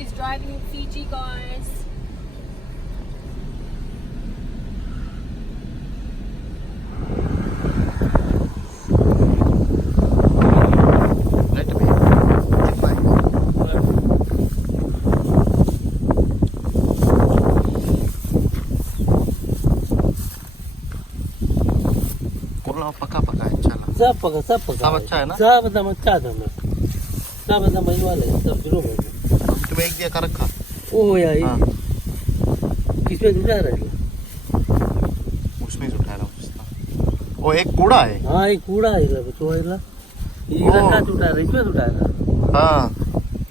He's driving in Fiji, guys. सब अच्छा है ना सब एकदम अच्छा था मैं सब एकदम मजे वाले सब जरूर तुम्हें एक दिया कर रखा ओ यार किसमें उठा रहा है उसमें उठा रहा हूँ वो एक कूड़ा है हाँ एक कूड़ा है तो ये रखा उठा रहा इसमें उठा रहा हाँ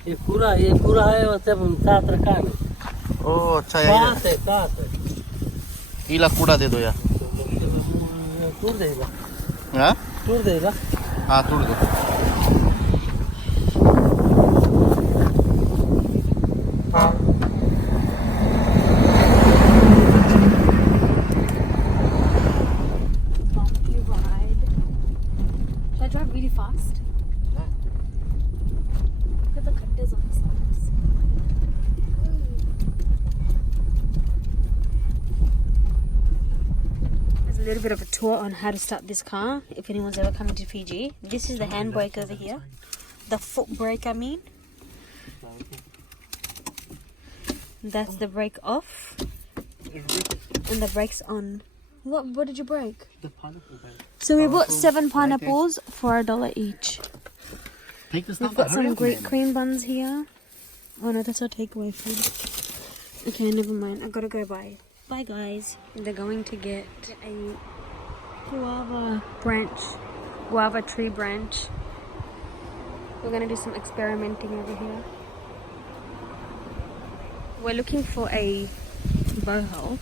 ये कूड़ा है और सब साथ रखा है ओ अच्छा है साथ है इला कूड़ा दे दो यार तोड़ देगा हाँ तोड़ देगा हाँ तोड़ दो Bumpy ride. Should I drive really fast? Look at the cutters on the sides. There's a little bit of a tour on how to start this car if anyone's ever coming to Fiji. This is the handbrake over here. The foot brake, I mean. That's the brake off. And the brake's on. What did you break? The pineapple bag. So we bought 7 pineapples for $1 each. Take this We've got some great cream buns here. Oh no, that's our takeaway food. Okay, never mind. I've got to go buy. Bye guys. They're going to get a guava tree branch. We're going to do some experimenting over here. We're looking for a boho.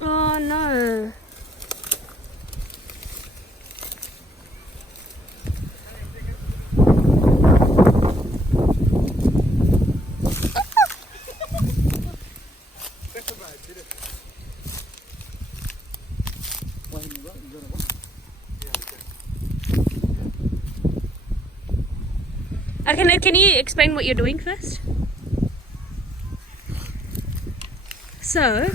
Oh no. Can you explain what you're doing first? So,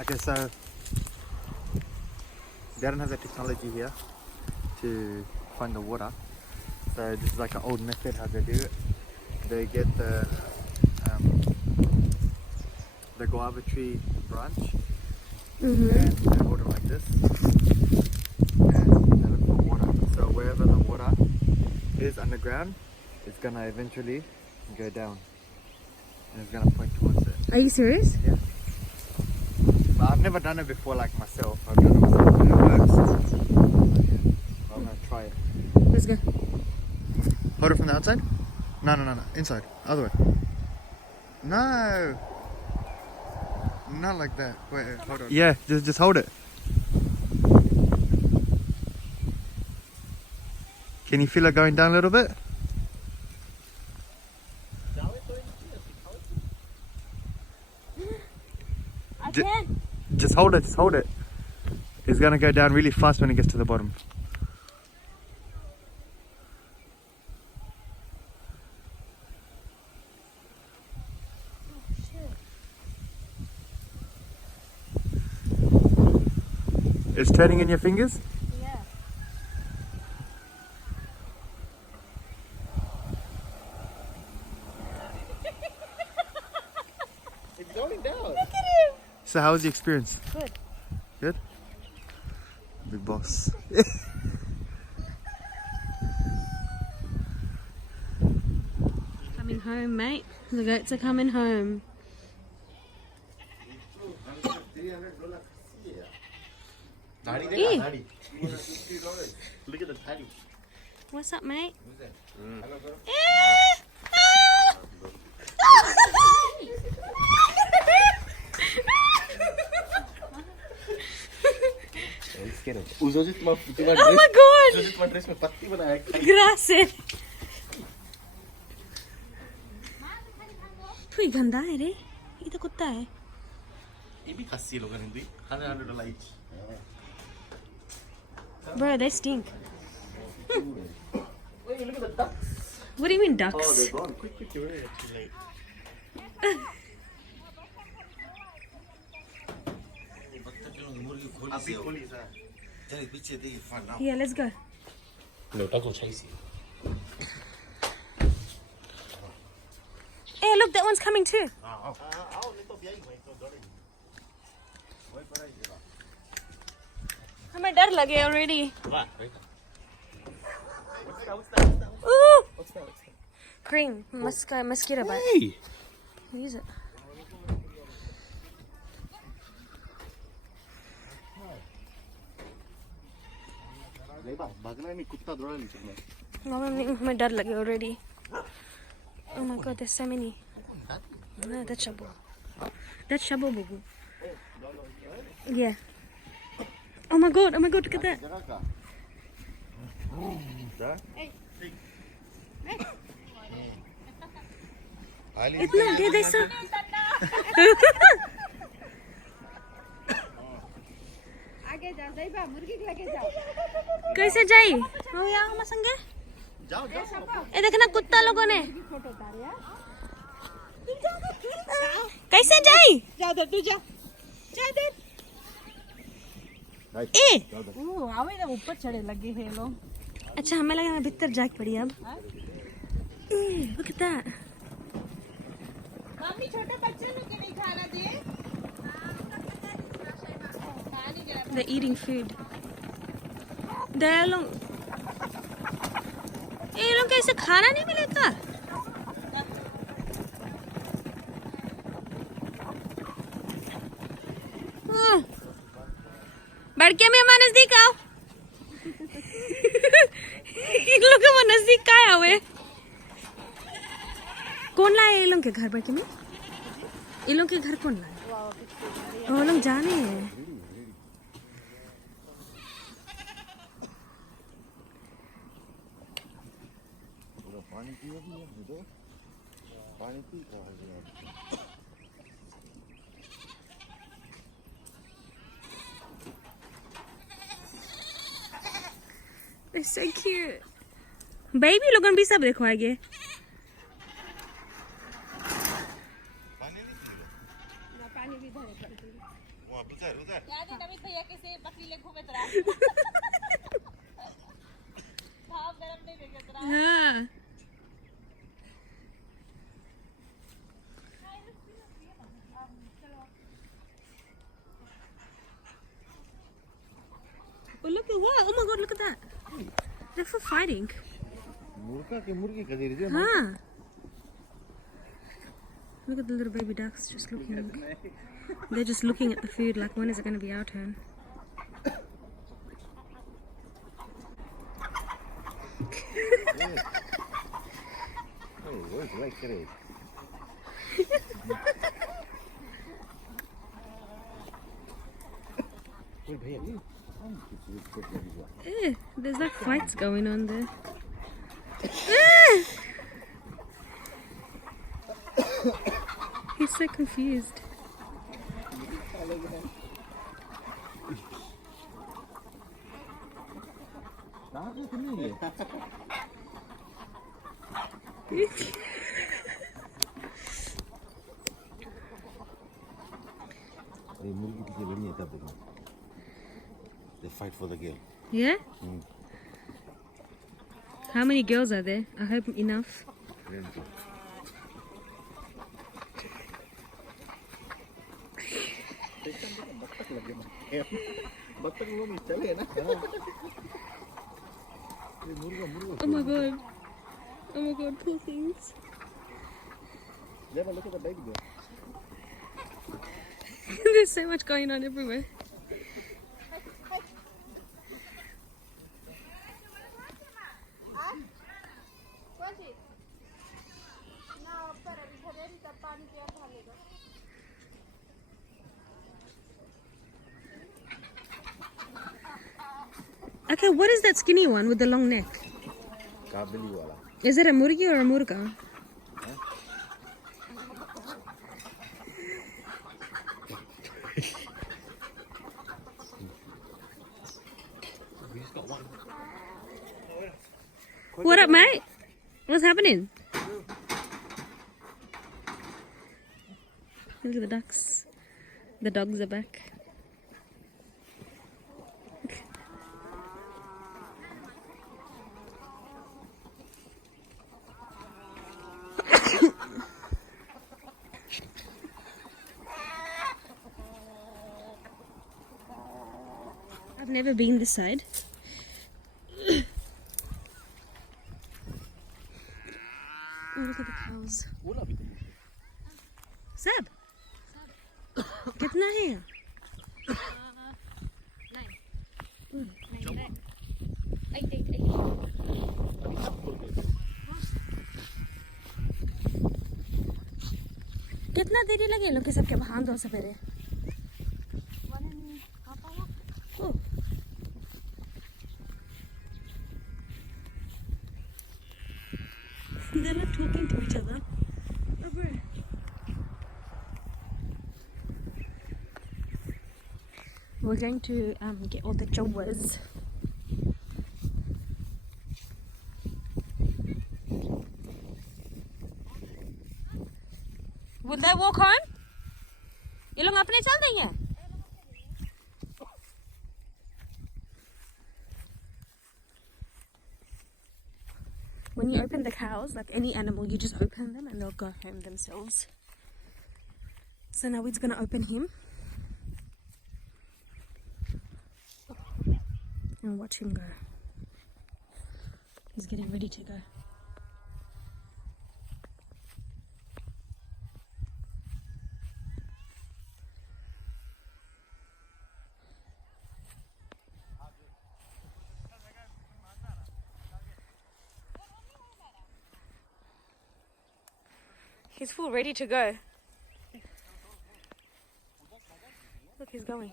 okay, so they don't have the technology here to find the water. So this is like an old method how they do it. They get the guava tree branch and they hold it like this and they look for water. So wherever the water is underground, it's gonna eventually go down and it's gonna point towards it. are you serious? Yeah. But I've never done it before like myself. I've done it myself and it works. I'm gonna try it. Let's go. Hold it from the outside? No. Inside. Other way. No. Not like that. Wait, hold on. Yeah, just hold it. Can you feel it going down a little bit? I can. Just hold it, It's gonna go down really fast when it gets to the bottom. It's turning in your fingers? Yeah. It's going down. Look at him. So how was the experience? Good. Good? Big boss. Coming home, mate. The goats are coming home. Ew. Look at the daddy. What's up, mate? Oh my god! Dress में पत्ती बनाया grass है। कोई गंदा है रे, ये तो कुत्ता है। ये भी खस्सी लोग हैं Hindi $100 each. Bro, they stink. Wait, look at the ducks. What do you mean ducks? Oh, they're gone. Quick, you're ready. Too late. अभी खोली सर। Yeah, let's go. लोटा को चाहिए सी। Hey, look, that one's coming too. हमें डर लगे already. Ooh! Cream, mosquito bite. Hey. Use it. भागना नहीं कुत्ता दौड़ा नहीं चलना हमें डर लगे already. Oh my god, there's so many. No, that's shabu. That's shabu bubu. Yeah. Oh my god, look at that. इतना दे दे सर। आगे जाओ ज़ैबा मुर्गी के लगे जाओ कैसे जाई? हो या हम संगे? जाओ ए देखना कुत्ता लोगों ने। फोटो उतार यार कैसे जाई? जा दे तू जा जा दे ए ओ आवे ना ऊपर चढ़े लगे हैं लोग अच्छा हमें लगा मैं भीतर जाके पड़ी अब। Look at that. मम्मी छोटे बच्चे लोग के नहीं खाना दे They're eating food. ये लोग कैसे खाना नहीं मिलेगा? बड़के में नजदीक आओ। इन लोगों में नजदीक का है हुए? कौन लाए ये लोग के घर बड़के में? ये लोग के घर कौन लाए? वो लोग जाने हैं। पानी पी पानी P They're so cute. Baby लोगन भी सब देखो आगे। पानी भी धरे पड़ती वहाँ उधर याद है नवीन भैया कैसे बकरी ले घूमे तरा भाव गरम नहीं देखे तरा हाँ। Oh look at what? Oh my god, look at that. They're for fighting. मुर्गा के मुर्गी का दे रही है Huh. Look at the little baby ducks just looking. They're just looking at the food like when is it going to be our turn? There's like fights going on there. He's so confused. They fight for the girl. Yeah? How many girls are there? I hope enough. Oh my god. Oh my god, poor things. Never look at the baby girl. There's so much going on everywhere. Okay, what is that skinny one with the long neck? Kabili wala. Is it a murgi or a murga? What up, mate? What's happening? Look at the ducks. The dogs are back. I've never been this side. Oh, look at the cows. Sab, कितना है? 9. 8. कितना देरी लगे लोग के सबके बहान दो सवेरे? Oh. They're not talking to each other. Oh, bro. We're going to get all the chowers. Will they walk home? ये लोग अपने चल देंगे? When you open the cows, like any animal, you just open them and they'll go home themselves. So now we're gonna open him and watch him go. He's getting ready to go. He's full ready to go. Look, he's going.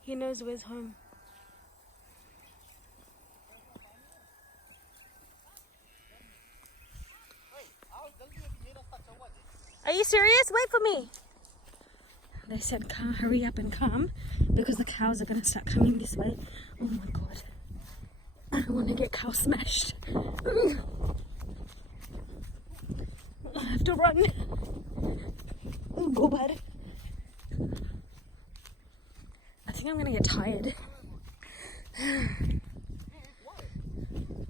He knows where's home. Are you serious? Wait for me. They said, hurry up and come because the cows are going to start coming this way. Oh my God. I don't want to get cow smashed. I have to run. Oh, go bad. I think I'm going to get tired.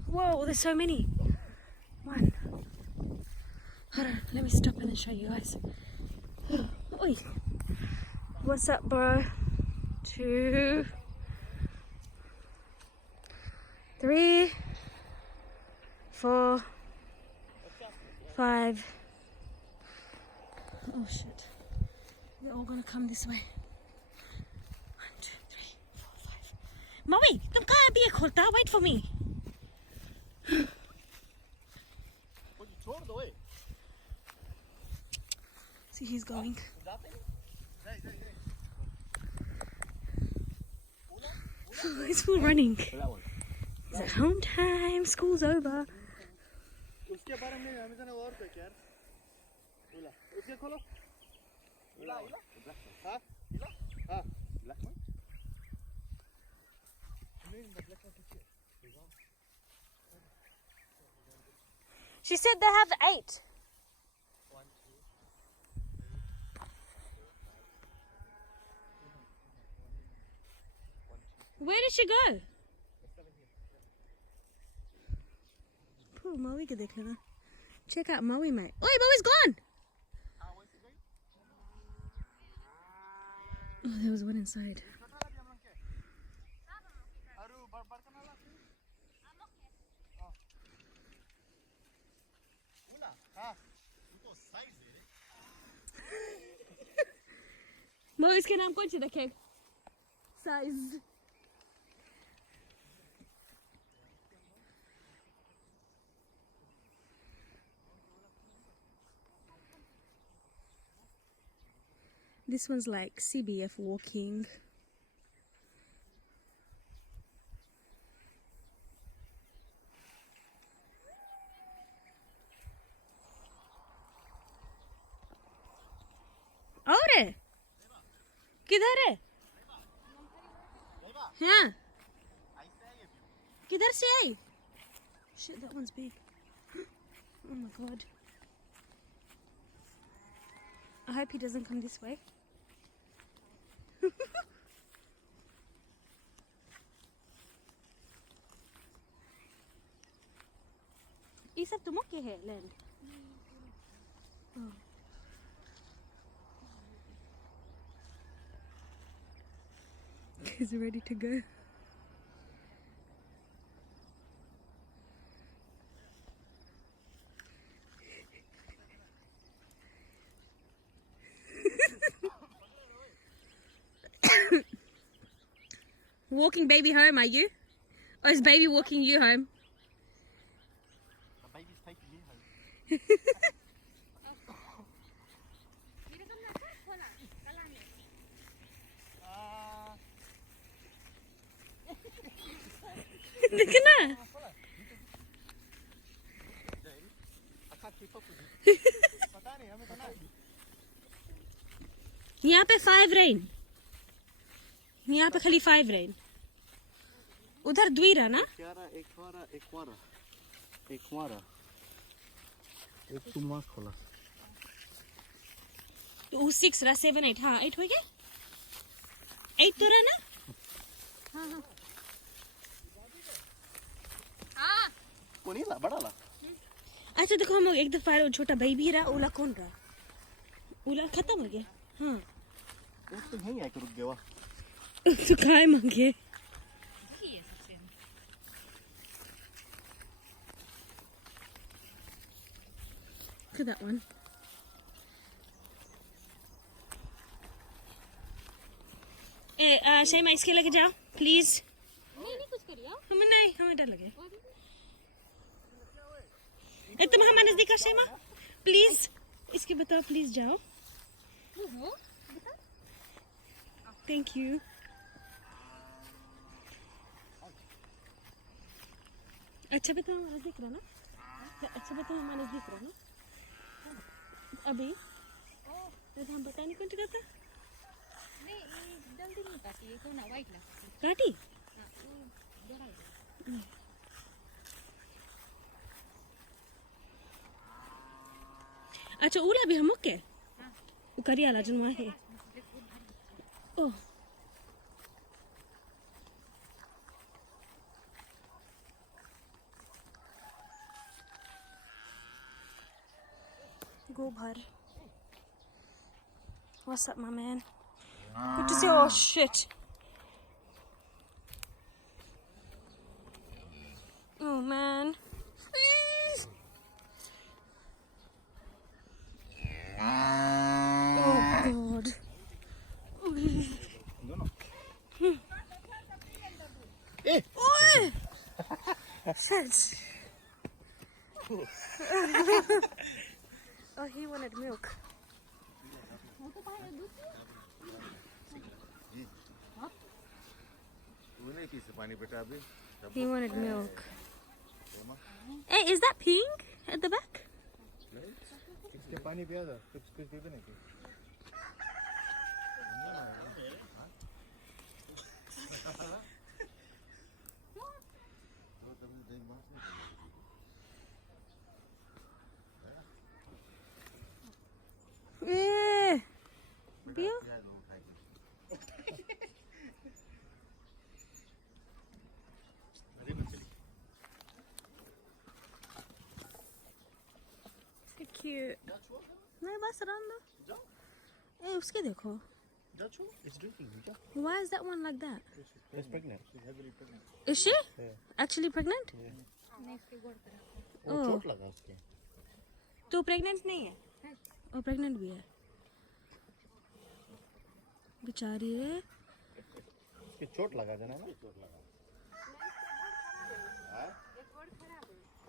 Whoa, there's so many. 1. Hold on, let me stop and then show you guys. Oi. What's up, bro? 2, 3, 4, 5. Oh shit. They're all gonna come this way. 1, 2, 3, 4, 5. Mommy, come can't be a khulta. Wait for me. See, he's going. He's full running. It's at home time. School's over. She said they have 8. Where did she go? Poor Maui ke dekh lena. Check out Maui, mate. Oi, Maui's gone! Oh, there was one inside. Maui's ke naam kaun si dekhe? Size. This one's like CBF walking. और है किधर है हाँ किधर से आई shit that one's big oh my god I hope he doesn't come this way ये सब तुम के है land He's ready to go. Walking baby home, are you? Or is baby walking you home? The baby's taking you home. देखना I can't keep up with you. पता नहीं हमें पता नहीं. यहाँ पे 5 रेन यहाँ पे खाली 5 रेन उधर 2 रहा ना एक तुम्हारा खोला. तो 6 रहा 7 8 हाँ 8 हो गया 8 तो रहा ना हाँ हाँ कोनी ला बड़ा ला. अच्छा देखो हम एक दफा छोटा बेबी रहा ओला कौन रहा ओला खत्म हो गया हाँ वो तो यहीं आके रुक गया वा. तो खाए मांगे Look at that one. शैमा इसके लेके जाओ प्लीज नहीं कुछ करिए हमें नहीं हमें डर लगे तुम हमारे नजदीक आओ शैमा प्लीज इसके बताओ प्लीज जाओ थैंक यू अच्छा बताओ हमारा दिख रहा ना अच्छा बताओ हमारा दिख रहा ना अभी तो हम बता नहीं कौन सी था नहीं जल्दी नहीं काटी ये कोना वाइट ला काटी अच्छा उला भी हम ओके वो करिया ला जन वहाँ है ओह Gobhar. What's up, my man? Good to see you. Oh, shit. Oh, man. Oh, God. Eh! Oi! Shit. Oh, he wanted milk. He wanted milk. Hey, is that pink at the back? इसके पानी पिया था कुछ दे नहीं. Bill? So cute. नहीं बस run दो. ए उसके देखो. It's drinking. Why is that one like that? She's pregnant. She's heavily pregnant. Is she? Yeah. Actually pregnant? वो चोट लगा उसके. तो प्रेग्नेंट नहीं है? और प्रेग्नेंट भी है. बेचारी रे. उसके चोट लगा देना ना.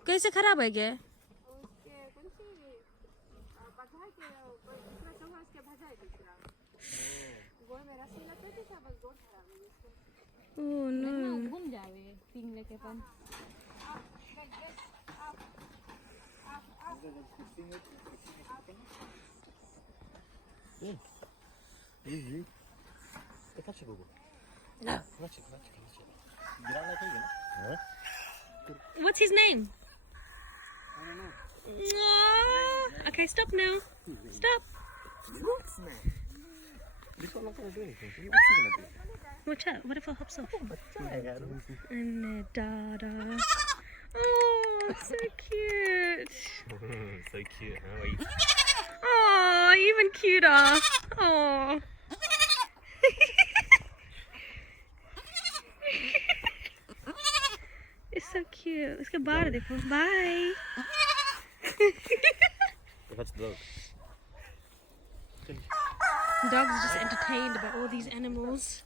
कैसे खराब है क्या? Oh no. घूम जावे सिंग लेके अपन Easy. Kıraçı bu. Kıraçı. Giranlar koy gene. What's his name? I don't know. Oh, okay, stop now. Stop. This one not gonna do anything. What's he gonna do? Watch out. What if I hop off? And Dada. Oh, so cute. So cute, huh? Wait. Oh, even cuter. Oh. It's so cute. Let's go बाहर देखो. Bye. That's the dog. Dogs are just entertained by all these animals.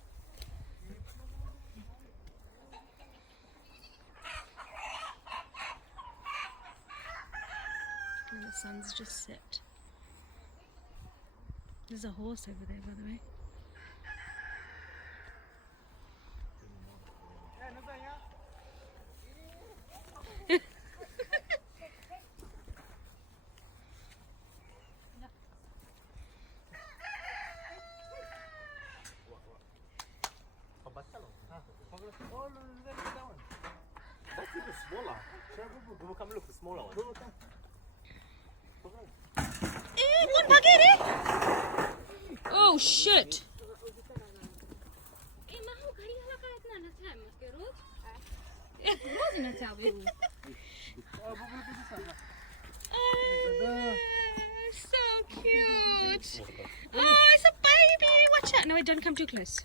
And the sun's just set. There's a horse over there, by the way. That's even smaller. We'll come look for smaller ones. One bucket, eh? Oh shit! ए माहु घडी हला का इतना नचा है मस्के रोज नचावे So cute. Oh, it's a baby. Watch out. No, wait, don't come too close.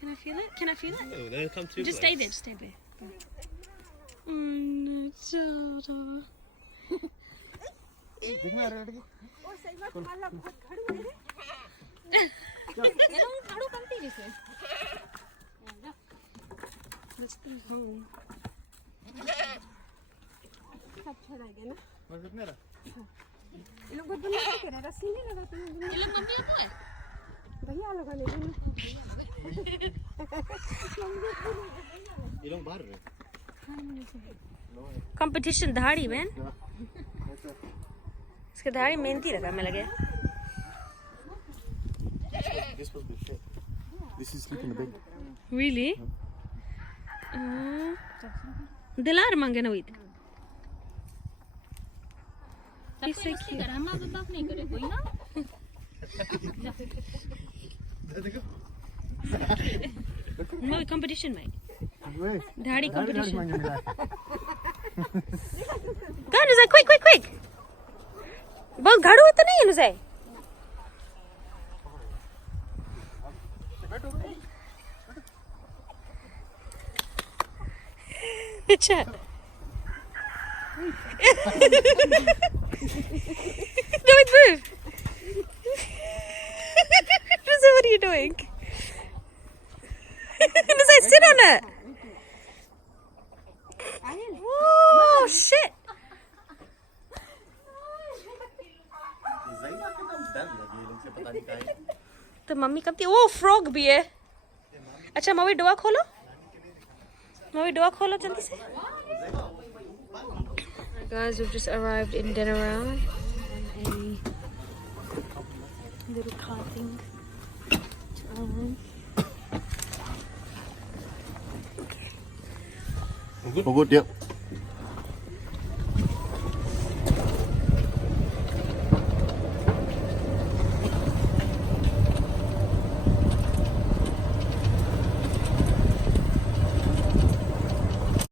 Can I feel it? Can I feel it? No, don't come too Just stay there. Just stay there. Oh no, Dada. એનો હું ખાડું કમતી જશે Let's go home. ये लोग बना के रहा रस्सी नहीं लगाते हैं ये लोग मम्मी आपको है? भैया लगा ले ये लोग बाहर रहे Competition दाढ़ी बहन. इसके दाढ़ी मेहनती लगा मैं लगे. This was the shit. This is sleeping in the bed. Really? दिलार मांगे ना हुई. सबको मस्ती कर हम बाप नहीं करे कोई ना मैं competition में. Wait. दाढ़ी competition. Go Nuzai, quick. बहुत गाढ़ा होता नहीं है Nuzai. अच्छा. Don't move. Nuzai, what are you doing? Nuzai, sit on it. Oh shit. Zaibaa के नाम डर लगे लोग से पता नहीं क्या है तो मम्मी कब थी वो फ्रॉग भी है अच्छा मम्मी डोआ खोलो जल्दी से guys we've just arrived in Denarau on a little car thing to our room Oh good, yep.